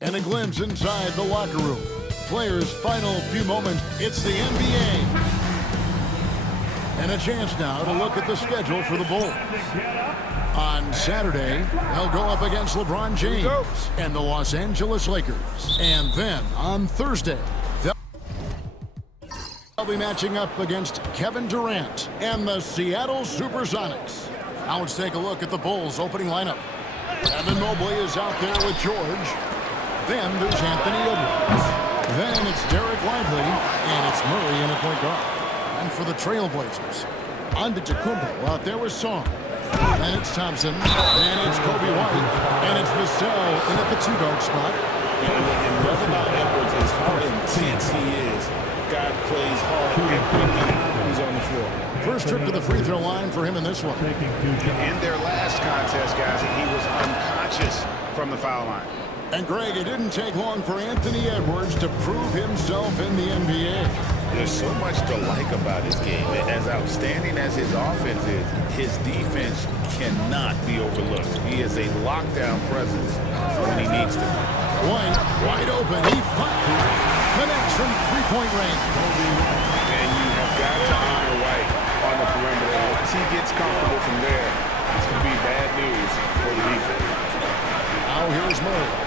And a glimpse inside the locker room. Players' final few moments. It's the NBA. And a chance now to look at the schedule for the Bulls. On Saturday, they'll go up against LeBron James and the Los Angeles Lakers. And then on Thursday, they'll be matching up against Kevin Durant and the Seattle Supersonics. Now let's take a look at the Bulls' opening lineup. Evan Mobley is out there with George. Then there's Anthony Edwards. Then it's Derek Lively, and it's Murray in at point guard. And for the Trailblazers, Antetokounmpo out there with Song. Then it's Thompson, and it's Kobe White, and it's Vassell in at the two-guard spot. And what I love about Edwards is how intense he is. God plays hard every minute he's on the floor. First trip to the free throw line for him in this one. In their last contest, guys, he was unconscious from the foul line. And Greg, it didn't take long for Anthony Edwards to prove himself in the NBA. There's so much to like about his game. As outstanding as his offense is, his defense cannot be overlooked. He is a lockdown presence when he needs to. White, wide open. He connects from three-point range. And you have got to honor White on the perimeter. Once he gets comfortable from there, it's going to be bad news for the defense. Now here's Murray.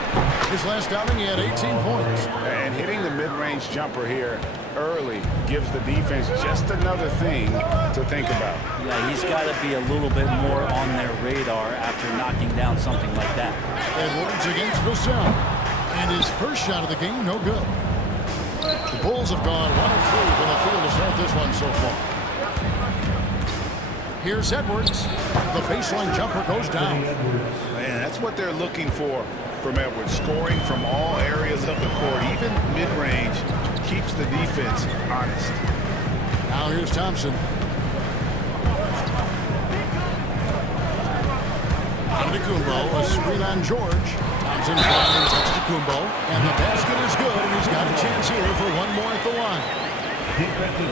His last outing, he had 18 points. And hitting the mid-range jumper here early gives the defense just another thing to think about. Yeah, he's got to be a little bit more on their radar after knocking down something like that. Edwards against Vassell. And his first shot of the game, no good. The Bulls have gone 1 of 3 from the field to start this one so far. Here's Edwards. The baseline jumper goes down. Man, that's what they're looking for from Edwards. Scoring from all areas of the court, even mid-range, keeps the defense honest. Now here's Thompson. Antetokounmpo, a screen on George. Thompson finds Antetokounmpo, and the basket is good, and he's got a chance here for one more at the line.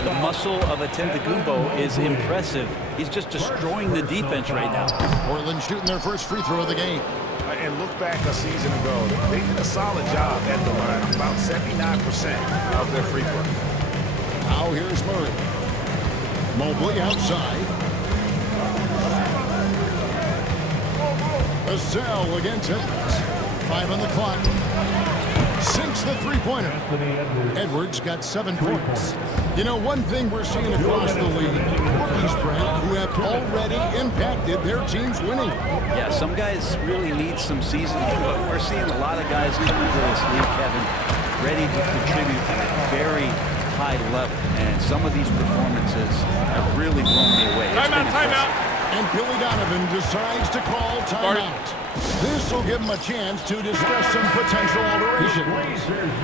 The muscle of Antetokounmpo is impressive. He's just destroying the defense right now. Portland shooting their first free throw of the game. And look back a season ago, they did a solid job at the line, about 79% of their free throw. Now here's Murray. Mobley outside. Vassell against Edwards. 5 on the clock. Sinks the three-pointer. Edwards got 7 points. You know, one thing we're seeing across the league, rookies, Brent, who have already impacted their teams winning. Yeah, some guys really need some seasoning, but we're seeing a lot of guys come into this league, Kevin, ready to contribute at a very high level. And some of these performances have really blown me away. Timeout. And Billy Donovan decides to call timeout. This will give him a chance to discuss some potential alteration.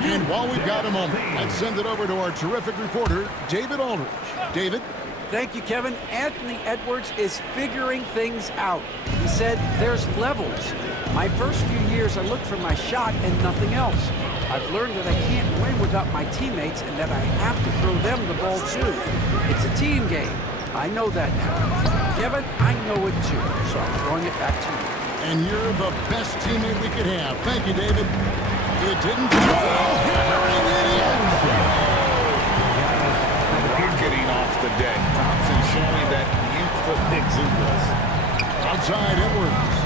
And while we've got a moment, let's send it over to our terrific reporter, David Aldridge. David? Thank you, Kevin. Anthony Edwards is figuring things out. He said there's levels. My first few years, I looked for my shot and nothing else. I've learned that I can't win without my teammates and that I have to throw them the ball too. It's a team game. I know that now. Kevin, I know it too, so I'm throwing it back to you. And you're the best teammate we could have. Thank you, David. It didn't hammering it in. Rocketing off the deck. Thompson showing that youthful exuberance. Outside Edwards.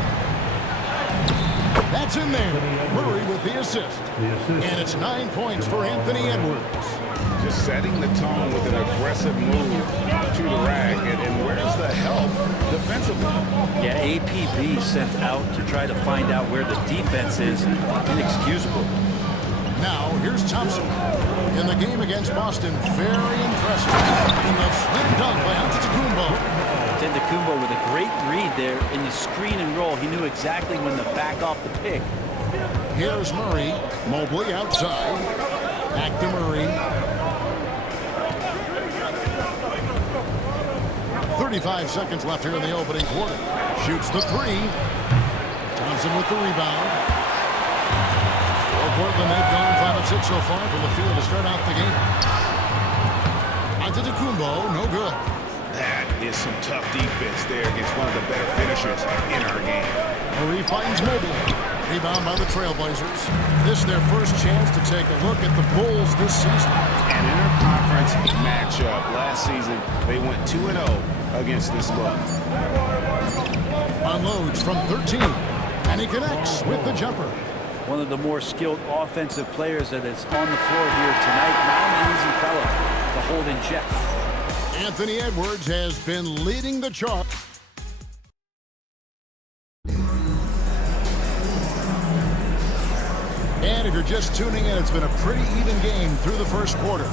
That's in there. Murray with the assist. And it's 9 points for Anthony Edwards. Just setting the tone with an aggressive move to the rack. And where's the help defensively? Yeah, APB sent out to try to find out where the defense is. Inexcusable. Now, here's Thompson. In the game against Boston, very impressive. In the slam dunk by Antetokounmpo. Antetokounmpo with a great read there in the screen and roll. He knew exactly when to back off the pick. Here's Murray. Mobley outside. Back to Murray. 35 seconds left here in the opening quarter. Shoots the three. Thompson with the rebound. For Portland, they've gone 5 of 6 so far from the field to start out the game. Antetokounmpo, no good. That is some tough defense there against one of the better finishers in our game. Murray finds Mobley. Rebound by the Trailblazers. This is their first chance to take a look at the Bulls this season. An interconference matchup. Last season, they went 2-0 against this club. Unloads from 13, and he connects with the jumper. One of the more skilled offensive players that is on the floor here tonight. Not an easy fellow to hold in check. Anthony Edwards has been leading the charge. And if you're just tuning in, it's been a pretty even game through the first quarter.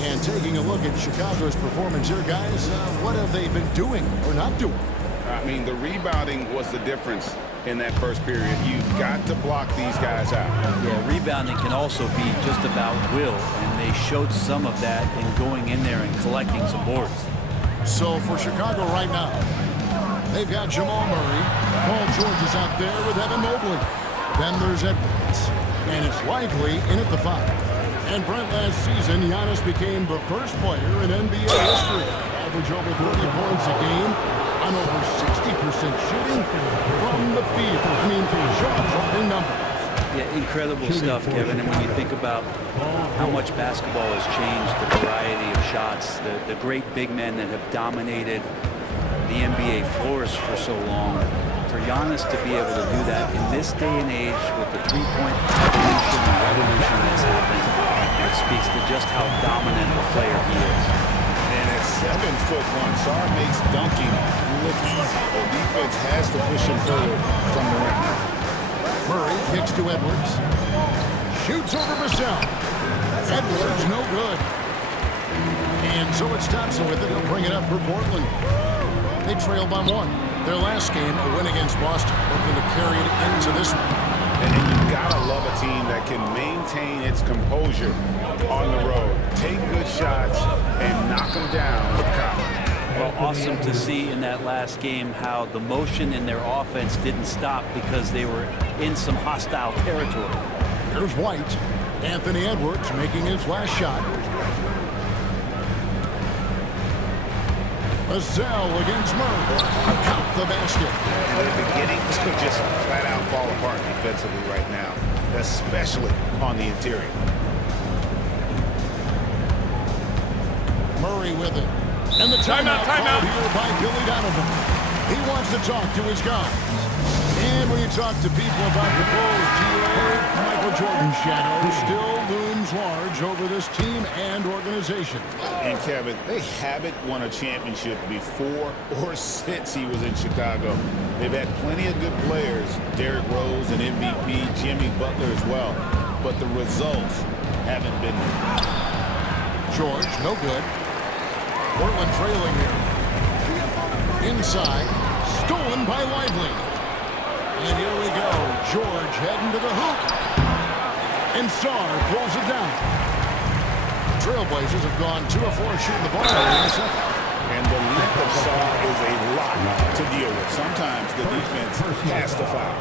And taking a look at Chicago's performance here, guys, what have they been doing or not doing? I mean, the rebounding was the difference in that first period. You've got to block these guys out. Yeah, rebounding can also be just about will, and they showed some of that in going in there and collecting some boards. So for Chicago right now, they've got Jamal Murray. Paul George is out there with Evan Mobley. Then there's Edwards. And it's Lively in at the 5. And Brent, last season, Giannis became the first player in NBA history. Average over 30 points a game on over 60% shooting from the field. I mean, jaw-dropping numbers. Yeah, incredible stuff, Kevin. And when you think about how much basketball has changed, the variety of shots, the great big men that have dominated the NBA floors for so long, for Giannis to be able to do that in this day and age with the three-point evolution and revolution that's happened, it speaks to just how dominant a player he is. And at 7'1", Sarr makes dunking look easy. The defense has to push him forward from the rim. Murray kicks to Edwards. Shoots over Vassell. Edwards, no good. And so it's Thompson with it. He'll bring it up for Portland. They trail by 1. Their last game, a win against Boston, looking to carry it into this one. And you gotta love a team that can maintain its composure on the road. Take good shots and knock them down with confidence. Well, awesome to see in that last game how the motion in their offense didn't stop because they were in some hostile territory. Here's White. Anthony Edwards making his last shot. Vassell against Murray. Count the basket. And they're beginning to just flat out fall apart defensively right now, especially on the interior. Murray with it. And the timeout called here by Billy Donovan. He wants to talk to his guys. And when you talk to people about the Bulls, Michael Jordan's shadow still looms large over this team and organization. And Kevin, they haven't won a championship before or since he was in Chicago. They've had plenty of good players, Derrick Rose, an MVP, Jimmy Butler as well. But the results haven't been there. George, no good. Portland trailing here. Inside, stolen by Lively. And here we go. George heading to the hoop. And Sarr pulls it down. Trailblazers have gone 2 of 4 shooting the ball in the second. And the length of Sarr is a lot to deal with. Sometimes the defense has to foul.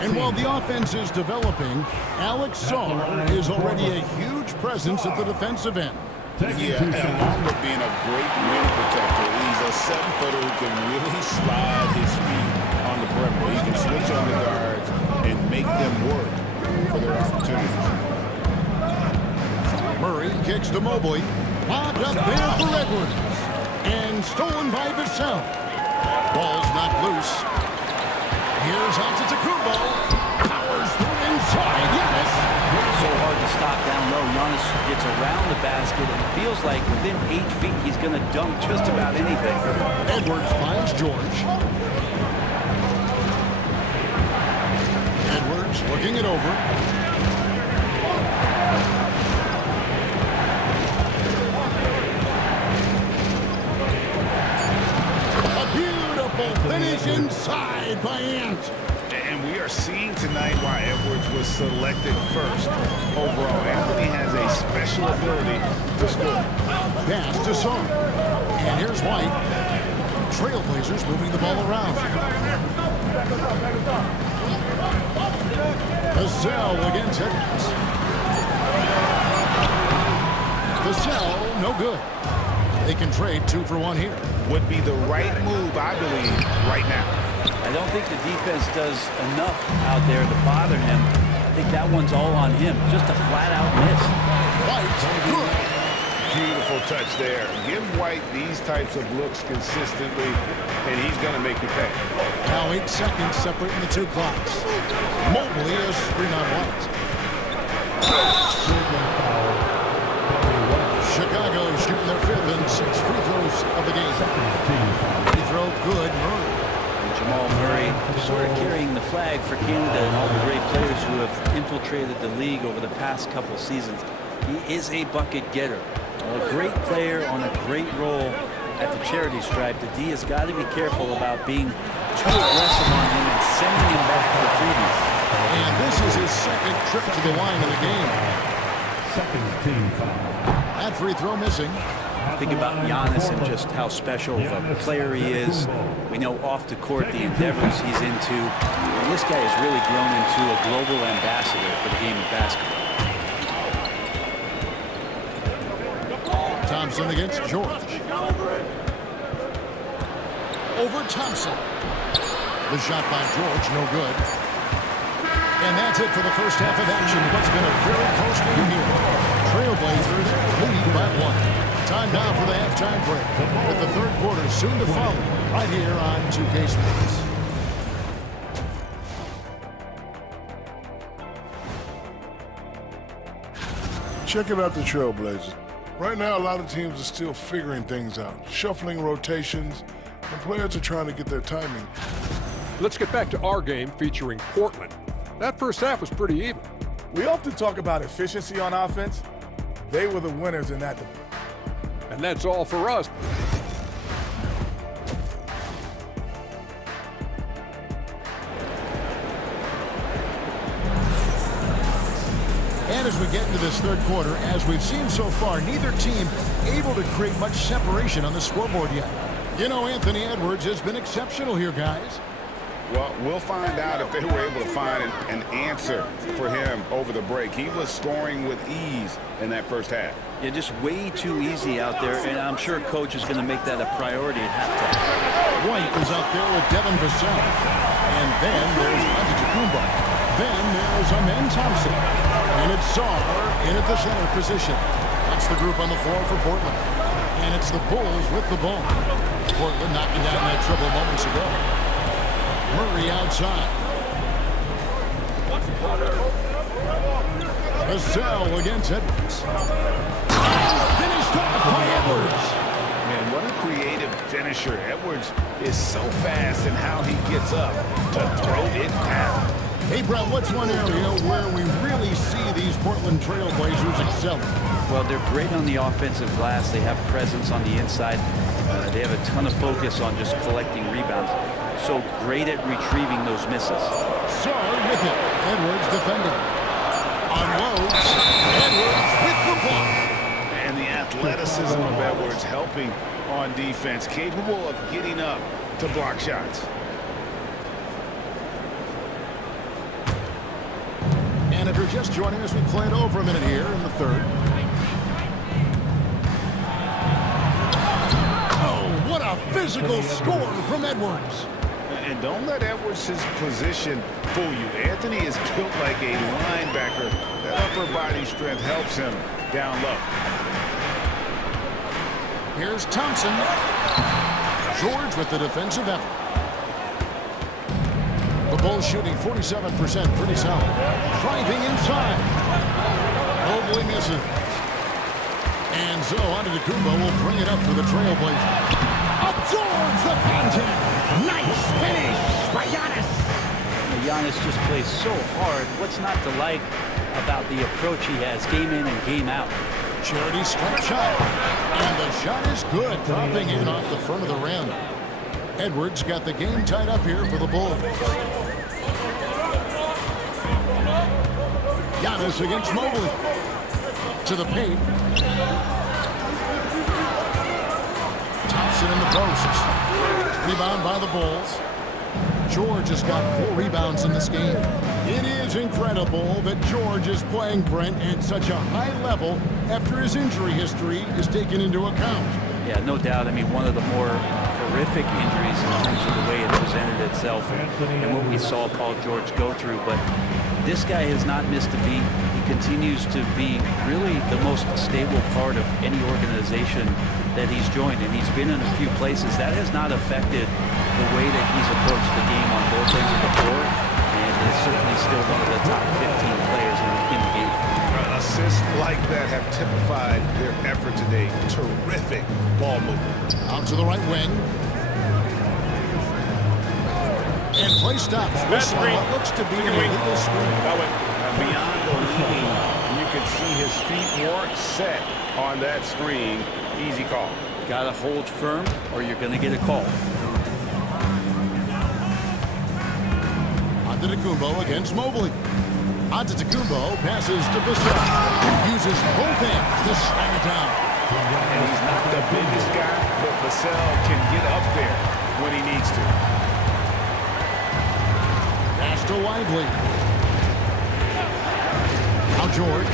And while the offense is developing, Alex Sarr is already a huge presence at the defensive end. Yeah, and along with being a great rim protector, he's a 7-footer who can really slide his feet on the perimeter. He can switch on the guards and make them work for their opportunities. Murray Kicks to Mobley. Popped up there for Edwards. And stolen by Vassell. Ball's not loose. Here's Antetokounmpo. Powers through inside. Giannis. So hard to stop down low. Giannis gets around the basket and it feels like within 8 feet he's going to dunk just about anything. Edwards finds George. Edwards looking it over. A beautiful finish inside by Ant. And we are seeing tonight why Edwards was selected first overall. Anthony has a special ability to score. Pass to Sarr. And here's White. Trailblazers moving the ball around. Vassell against Edwards. Vassell, no good. They can trade 2 for 1 here. Would be the right move, I believe, right now. I don't think the defense does enough out there to bother him. I think that one's all on him. Just a flat-out miss. White, good. Beautiful touch there. Give White these types of looks consistently, and he's going to make you pay. Now 8 seconds separating the two clocks. Mobley is screen on White. Chicago shooting their 5th and 6th free throws of the game. Free throw good, Murray. And Jamal Murray sort of carrying the flag for Canada and all the great players who have infiltrated the league over the past couple seasons. He is a bucket getter. A great player on a great role at the charity stripe. The D has got to be careful about being too aggressive on him and sending him back for freebies. And this is his 2nd trip to the line of the game. Second team foul. That free throw missing. Think about Giannis and just how special of a player he is. We know off the court the endeavors he's into. And this guy has really grown into a global ambassador for the game of basketball. Thompson against George. Over Thompson. The shot by George, no good. And that's it for the first half of action. What's been a very close game here. Trailblazers lead by 1. Time now for the halftime break. With the 3rd quarter soon to follow, right here on 2K Sports. Checking out the Trailblazers. Right now, a lot of teams are still figuring things out, shuffling rotations, and players are trying to get their timing. Let's get back to our game featuring Portland. That first half was pretty even. We often talk about efficiency on offense. They were the winners in that debate. And that's all for us. And as we get into this 3rd quarter, as we've seen so far, neither team able to create much separation on the scoreboard yet. You know, Anthony Edwards has been exceptional here, guys. Well, we'll find out if they were able to find an answer for him over the break. He was scoring with ease in that first half. Yeah, just way too easy out there, and I'm sure coach is going to make that a priority at halftime. White is out there with Devin Vassell. And then there's Antetokounmpo. Then there's Amen Thompson. And it's Sarr in at the center position. That's the group on the floor for Portland. And it's the Bulls with the ball. Portland knocking down that triple moments ago. Murray outside. Vassell against Edwards. Finished off by Edwards. Man, what a creative finisher. Edwards is so fast in how he gets up to throw it down. Hey, Brett, what's one area where we really see these Portland Trailblazers excelling? Well, they're great on the offensive glass. They have presence on the inside. They have a ton of focus on just collecting rebounds. So great at retrieving those misses. Sarr with it. Edwards defending. Unloads. Edwards with the block. And the athleticism of Edwards helping on defense, capable of getting up to block shots. And if you're just joining us, we play it over a minute here in the 3rd. Oh, what a physical score from Edwards. And don't let Edwards' position fool you. Anthony is built like a linebacker. That upper body strength helps him down low. Here's Thompson. George with the defensive effort. The Bulls shooting 47%, pretty solid. Driving inside. Mobley misses. And so Antetokounmpo will bring it up for the Trailblazers. Absorbs the contact. Nice finish by Giannis. Giannis just plays so hard. What's not to like about the approach he has game in and game out? Charity stripe shot. And the shot is good, dropping in off the front of the rim. Edwards got the game tied up here for the Bulls. Giannis against Mobley. To the paint. Thompson in the post. Rebound by the Bulls. George has got 4 rebounds in this game. It is incredible that George is playing, Brent, at such a high level after his injury history is taken into account. Yeah, no doubt. I mean, one of the more horrific injuries in terms of the way it was presented itself and what we saw Paul George go through. But this guy has not missed a beat. He continues to be really the most stable part of any organization that he's joined, and he's been in a few places. That has not affected the way that he's approached the game on both ends of the floor, and is certainly still one of the top 15 players in the game. Assists like that have typified their effort today. Terrific ball movement. Out to the right wing. And play stops. Whistle on what looks to be an illegal screen. Beyond the lead, you can see his feet weren't set on that screen. Easy call. Got to hold firm or you're going to get a call. Antetokounmpo against Mobley. Antetokounmpo passes to Vassell. Uses both hands to slam it down. And he's not the biggest guy, but Vassell can get up there when he needs to. Pass to Lively. Now George.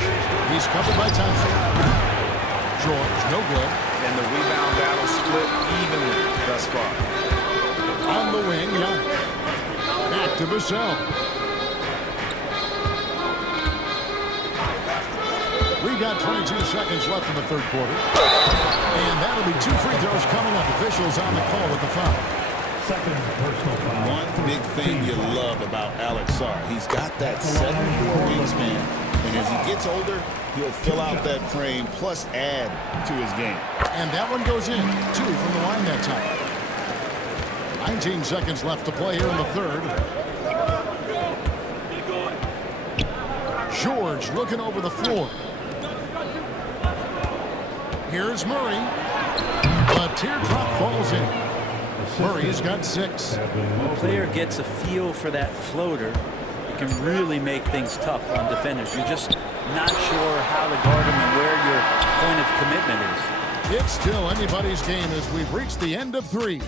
He's covered by Thompson. George, no good. And the rebound battle split evenly thus far. On the wing, Giannis. Back to Vassell. We got 22 seconds left in the third quarter. And that'll be 2 free throws coming up. Officials on the call with the foul. Second personal foul. One big thing you love about Alex Sarr, he's got that 7'4" wingspan, and as he gets older, he'll fill out that frame plus add to his game. And that one goes in. 2 from the line that time. 19 seconds left to play here in the third. George looking over the floor. Here's Murray. A teardrop falls in. Murray's got 6. When a player gets a feel for that floater, it can really make things tough on defenders. You're just not sure how to guard them and where your point of commitment is. It's still anybody's game as we've reached the end of 3.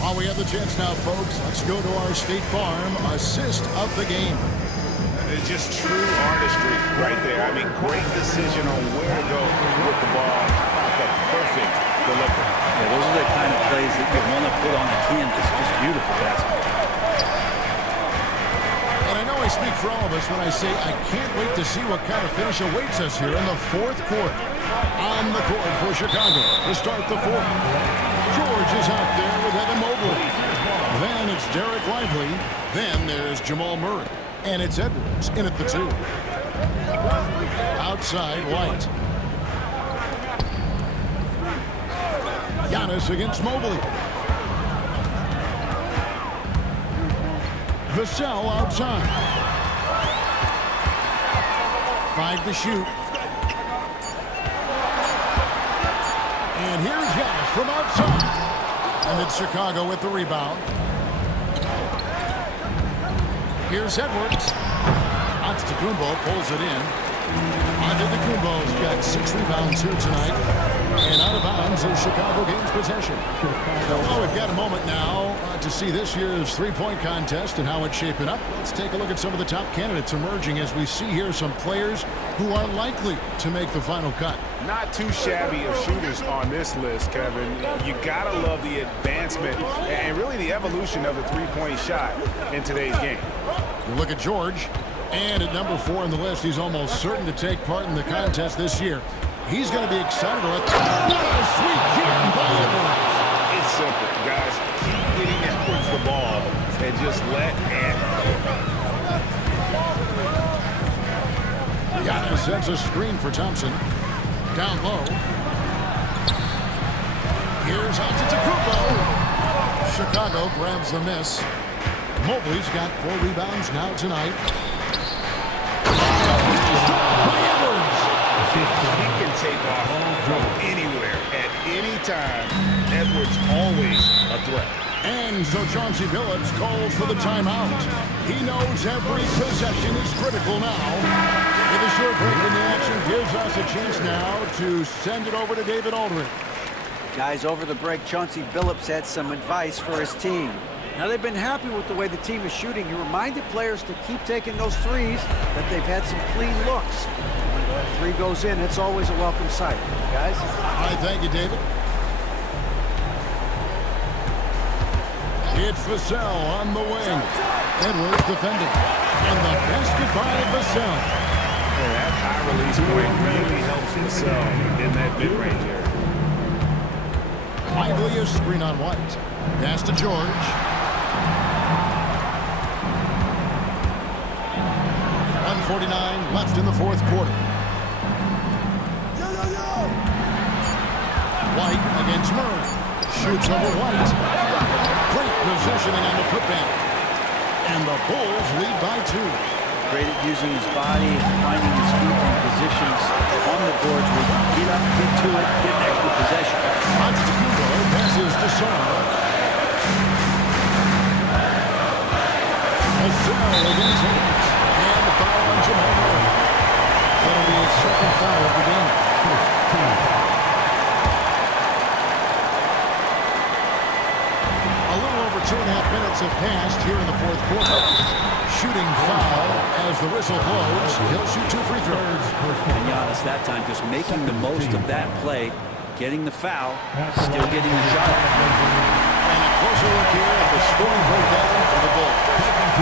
While we have the chance now, folks, let's go to our State Farm assist of the game. It's just true artistry right there. I mean, great decision on where to go with the ball. The perfect delivery. Yeah, those are the kind of plays that you want to put on the canvas. Just beautiful basketball. And I know I speak for all of us when I say I can't wait to see what kind of finish awaits us here in the fourth quarter. On the court for Chicago to start the fourth. George is out there with Evan Mobley. Then it's Derek Lively. Then there's Jamal Murray. And it's Edwards in at the 2. Outside, White. Giannis against Mobley. Vassell outside. 5 to shoot. And here's Giannis from outside. And it's Chicago with the rebound. Here's Edwards. Antetokounmpo pulls it in. Antetokounmpo's got 6 rebounds here tonight. And out of bounds is Chicago gains possession. Well, we've got a moment now to see this year's three-point contest and how it's shaping up. Let's take a look at some of the top candidates emerging as we see here some players who are likely to make the final cut. Not too shabby of shooters on this list, Kevin. You gotta love the advancement and really the evolution of the three-point shot in today's game. You look at George, and at number 4 on the list, he's almost certain to take part in the contest this year. He's going to be excited to let what a sweet jam by Edwards. It's simple, guys. Keep getting Edwards the ball and just let Giannis sets a screen for Thompson. Down low. Here's Antetokounmpo. Chicago grabs the miss. Mobley's got 4 rebounds now tonight. He can take off from anywhere at any time. Edwards always a threat. And so Chauncey Billups calls for the timeout. He knows every possession is critical now. With a short break in the action gives us a chance now to send it over to David Aldridge. Guys, over the break, Chauncey Billups had some advice for his team. Now, they've been happy with the way the team is shooting. He reminded players to keep taking those threes, that they've had some clean looks. When the 3 goes in, it's always a welcome sight. Guys? All right, thank you, David. It's Vassell on the wing. Edwards defending. And the basket by Vassell. Yeah, that high release point really helps Vassell in that mid-range area. Lively is screen on White. Pass to George. .149 left in the fourth quarter. White against Murray. Shoots over White. Great positioning on the putback. And the Bulls lead by 2. Great at using his body, finding his feet in positions on the boards where he can get up, get to it, get an extra possession. Antetokounmpo passes to Sarr. Vassell against Higgins. And the foul on Jamal Murray. That'll be his second foul of the game. A little over 2.5 minutes have passed here in the fourth quarter. Shooting foul as the whistle blows. He'll shoot 2 free throws. And Giannis that time just making the most of that play, getting the foul, still getting the shot. And a closer look here at the scoring breakdown for the Bulls.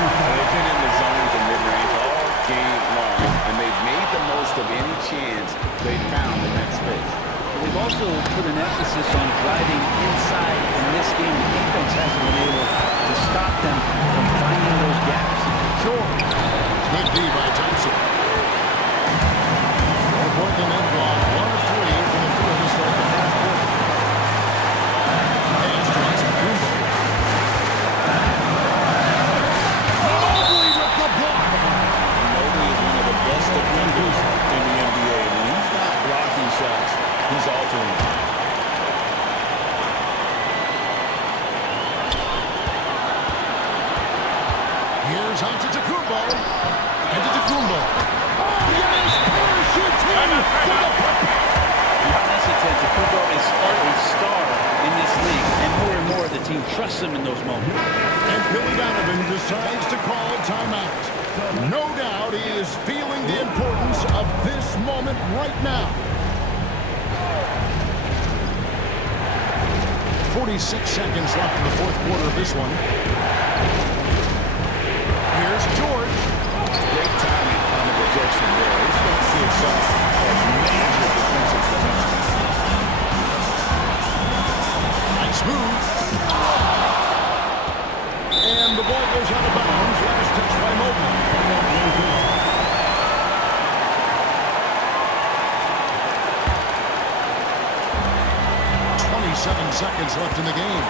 They've been in the zones and mid-range all game long, and they've made the most of any chance they found in that space. They've also put an emphasis on driving inside in this game. The defense hasn't been able to stop them from finding those gaps. George. Good D by Thompson. For Portland and gone 1 of 3 from the field to start the fourth quarter. Pass to Antetokounmpo. Mobley with the block. Mobley is one of the best defenders in the NBA. When he's not blocking shots, he's altering. Here's Antetokounmpo. Antetokounmpo. Oh, yes! Parachutes in for the Giannis Antetokounmpo is a star in this league, and more the team trusts him in those moments. And Billy Donovan decides to call timeout. No doubt he is feeling the importance of this moment right now. 46 seconds left in the fourth quarter of this one. Here's George. Great timing on the rejection there. He's going to see a shot as major defensive potential. Nice move. And the ball goes out of bounds. Last touch by Moogle. 27 seconds left in the game.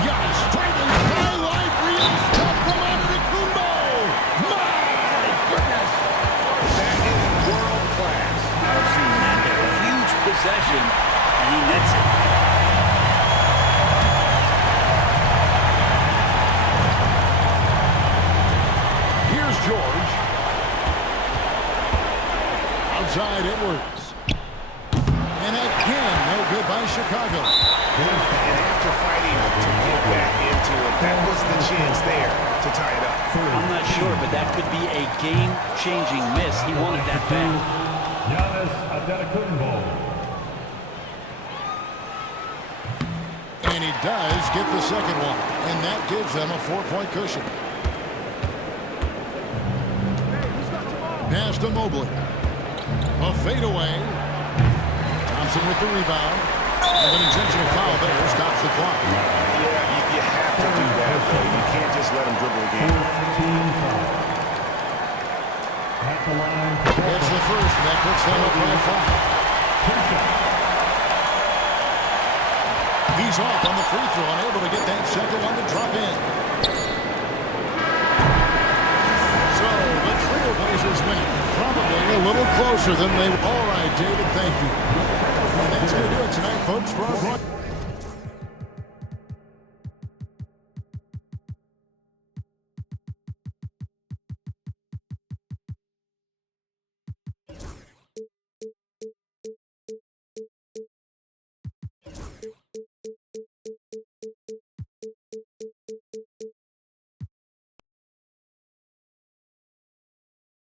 Giannis straightens highlight reel stop from Antetokounmpo. My goodness. That is world class. I've seen that there. A huge possession, and he nets it. Here's George. Outside Edwards. And again, no good by Chicago. And after fighting to get back into it, that was the chance there to tie it up. I'm not sure, but that could be a game-changing miss. He wanted that back. Giannis Antetokounmpo. And he does get the second one. And that gives them a 4-point cushion. Pass to Mobley. A fadeaway. Thompson with the rebound. And an intentional foul there stops the clock. Yeah, you have to do that, though. You can't just let him dribble again. At the line. It's the first, and that puts them up by 5. He's off on the free throw, unable to get that second one to drop in. So, the Trailblazers win. Probably a little closer than they... All right, David, thank you. And that's going to do it tonight, folks, for our...